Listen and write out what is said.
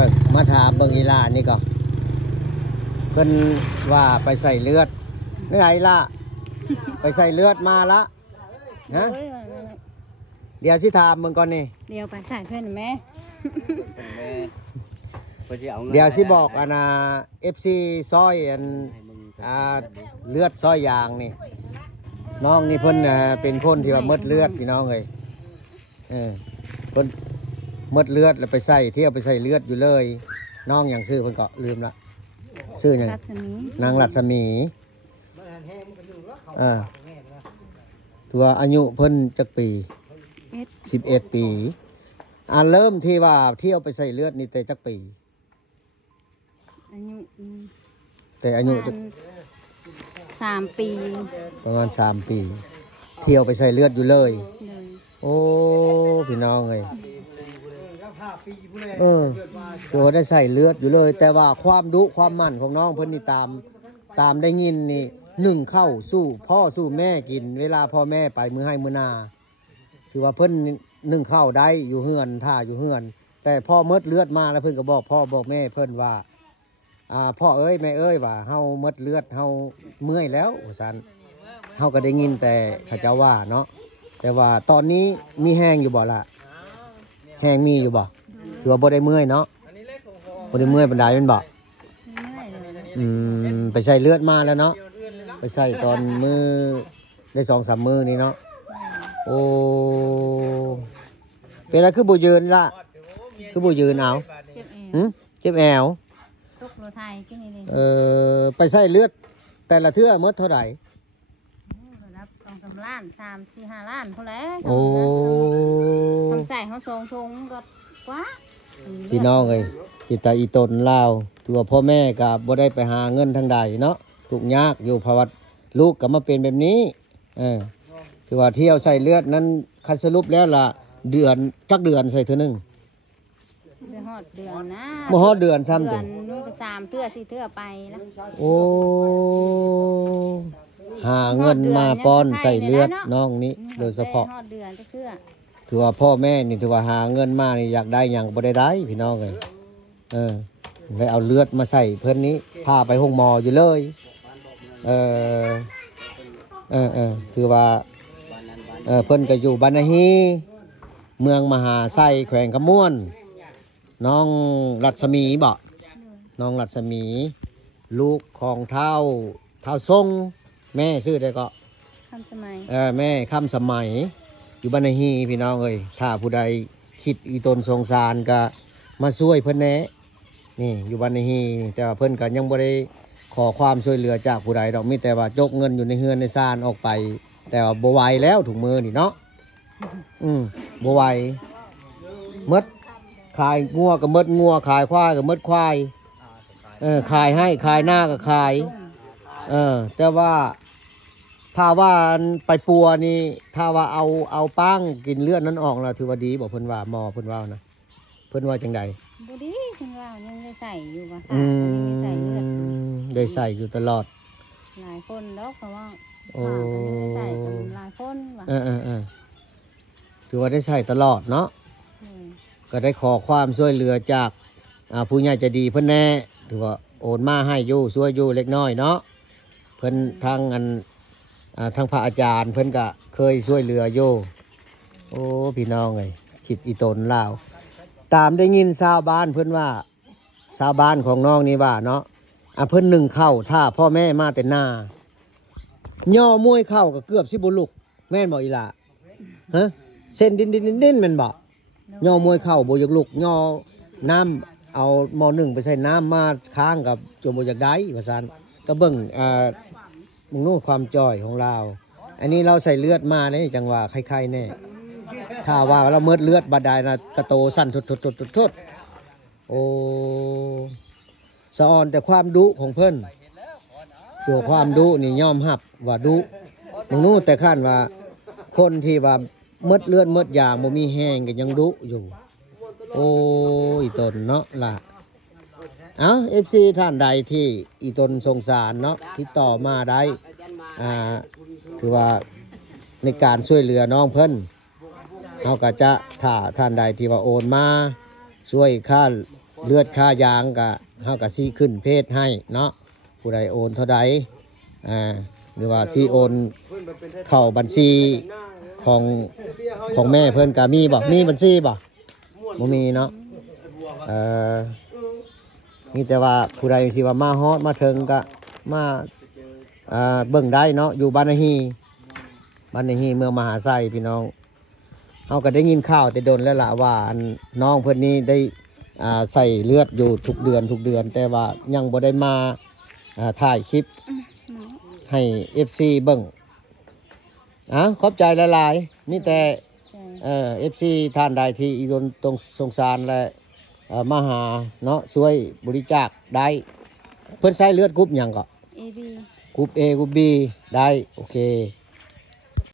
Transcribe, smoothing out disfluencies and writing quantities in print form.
บิ่งมาถามเบิ่งอีหล่านี่ก็เพิ่นว่าไปใส่เลือดนี่ไงล่ะไปใส่เลือดมาละฮะเดี๋ยวสิถามมึงก่อนนี่เดี๋ยวไปใส่เพื่อนไหมเดี๋ยวสิบอกอันFC ซอยอันเลือดซอยยางนี่น้องนี่เพิ่นเป็นคนที่ว่าหมดเลือดพี่น้องเอ้ยเพิ่นหมดเลือดแล้วไปใส่เที่ยวไปใส่เลือดอยู่เลยน้องอย่างชื่อเพิ่นก็ลืมละชื่อหยังนางรัศมีตัวอายุเพิ่นจักปี11 ปีเริ่มที่ว่าเที่ยวไปใส่เลือดนี่แต่จักปีอายุ3 ปีประมาณ3 ปีเที่ยวไปใส่เลือดอยู่เลยโอ้พี่น้องเอ้ยตัวได้ใส่เลือดอยู่เลยแต่ว่าความดุความมั่นของน้องเพิ่นนี่ตามได้ยินนี่นึ่งเข้าสู้พ่อสู้แม่กินเวลาพ่อแม่ไปมื้อให้มื้อนาถือว่าเพิ่นนึ่งเข้าได้อยู่เฮือนท่าอยู่เฮือนแต่พ่อมดเลือดมาแล้วเพิ่นก็บอกพ่อบอกแม่เพิ่นว่าพ่อเอ้ยแม่เอ้ยว่าเฮามดเลือดเฮาเมื่อยแล้วซั่นเฮาก็ได้ยินแต่เขาเจ้าว่าเนาะแต่ว่าตอนนี้มีแห้งอยู่บ่ล่ะแห้งมีอยู่บ่ถือว่าบ่ได้เมื่อยเนาะบ่ได้เมื่อยปานใดแม่นบ่ไปใส่เลือดมาแล้วเนาะไปใส่ตอนมือได้2-3 มื้อนี่เนาะโอ้เป็นอะไรคือบ่ยืนล่ะคือบ่ยืนเอาเจ็บแอวตกรถไทยกินนี่ไปใส่เลือดแต่ละเทื่อหมดเท่าใดรับ2-3 ล้าน3-4-5 ล้านพุ่นแหละโอ้ทำใส่เฮา2 ถุงก็กว่าพี่น้องเอ้ยอีตาอีตนลาวถือว่าพ่อแม่ก็บ่ได้ไปหาเงินทางใดเนาะทุกข์ยากอยู่ภาวะลูกก็มาเป็นแบบนี้ถือว่าเที่ยวใส่เลือดนั้นคันสรุปแล้วล่ะเดือนจักเดือนใส่เทื่อนึงบ่ฮอดเดือนนะบ่ฮอดเดือนซ้ำเดือนนึงก็3 เทื่อ 4 เทื่อไปนะโอ้หาเงินมาป้อนใส่เลือดน้องนี้โดยเฉพาะฮอดเดือนจักเทื่อถือว่าพ่อแม่นี่ถือว่าหาเงินมานี่อยากได้หยังบ่ได้พี่น้องเอ้ยเลยเอาเลือดมาใส่เพิ่นนี้พาไปห้องหมออยู่เลยถือว่าเพิ่นก็อยู่บ้านนาฮีเมืองมหาไส้แขวงขมวนน้องรัศมีบ่น้องรัศมีลูกของเท้าทรงแม่ชื่อได้ก็คำสมัยแม่คำสมัยอยู่บ้านนาฮีพี่น้องเอ้ยถ้าผู้ใดคิดอีตนสงสารก็มาช่วยเพิ่นแน่นี่อยู่บ้านนาฮีแต่ว่าเพิ่นก็ยังบ่ได้ขอความช่วยเหลือจากผู้ใดดอกมีแต่ว่ายกเงินอยู่ในเฮือนในซานออกไปแต่ว่าบ่ไหวแล้วถุงมือนี่เนาะบ่ไหวมดขายงัวก็มดงัวขายควายก็มดควายขายให้ขายหน้าก็ขายแต่ว่าถ้าว่าไปปัวนี่ถ้าว่าเอาปังกินเลือดนั้นออกแล้วถือว่าดีบ่เพิ่นว่าหมอเพิ่นว่านะเพิ่นว่าจังได๋บ่ดีเพิ่นว่ายังได้ใส่อยู่ว่าค่ะได้ใส่เลือดได้ใส่อยู่ตลอดหลายคนดอกเพราะว่าได้ใส่กันหลายคนว่าถือว่าได้ใส่ตลอดเนาะก็ได้ขอความช่วยเหลือจากผู้ใหญ่ใจดีเพิ่นแน่ถือว่าโอนมาให้อยู่ช่วยอยู่เล็กน้อยเนาะเพิ่นทางทางพระอาจารย์เพิ่นก็เคยช่วยเหลืออยู่โอ้พี่น้องเอ้ยคิดอีตนลาวตามได้ยินชาวบ้านเพิ่นว่าชาวบ้านของน้องนี่ว่าเนาะเพิ่นนึ่งข้าวถ้าพ่อแม่มาแต่หน้าย่อมวยข้าวก็เกือบสิบ่ลุกแม่นบ่อีหล่ะฮะเส้นดินแม่นบ่ย่อมวยข้าวบ่อยากลุกย่อน้ำเอาหม้อนึ่งไปใส่น้ำมาค้างกับจนบ่อยากได้ว่าซั่นก็เบิ่งมึงรู้ความจ่อยของเราอันนี้เราใส่เลือดมาเนี่ยจังว่าใครๆแน่ถ้าว่าเราเมิดเลือดบาดได้นะกระโตสั้นทุดโอ้สะออนแต่ความดุของเพิ่นตัวความดุนี่ยอมรับว่าดุมึงรู้แต่ขั้นว่าคนที่ว่าเมิดเลือดเมิดยาบ่มีแห้งก็ยังดุอยู่โอ้อีตนเนาะล่ะFC ท่านใดที่อีตนสงสารเนาะติดต่อมาได้คือว่าในการช่วยเหลือน้องเพิ่นเราก็จะถ้าท่านใดที่ว่าโอนมาช่วยค่า เลือดค่ายางก็เฮาก็สิขึ้นเพศให้เนาะผู้ใดโอนเท่าใดหรือว่าที่โอนเข้าบัญชีของของแม่เพิ่นก็มีบ่มีบัญชีบ่บ่มีเนาะมีแต่ว่าผู้ใดที่ว่ามาฮอดมาถึงก็มาเบิ่งได้เนาะอยู่บ้านนาฮีเมืองมหาไซพี่น้องเฮาก็ได้ยินข่าวแต่โดนแล้วล่ะว่าอันน้องเพิ่นนี้ได้ใส่เลือดอยู่ทุกเดือนแต่ว่ายังบ่ได้มาถ่ายคลิปให้ FC เบิ่งขอบใจหลายๆมีแต่FC ท่านใดที่อีโดนตรงสงสารและมาหาเนาะช่วยบริจาคได้เพิ่นใส่เลือดกรุ๊ปหยังก็ AB กรุ๊ป A กรุ๊ป B ได้โอเค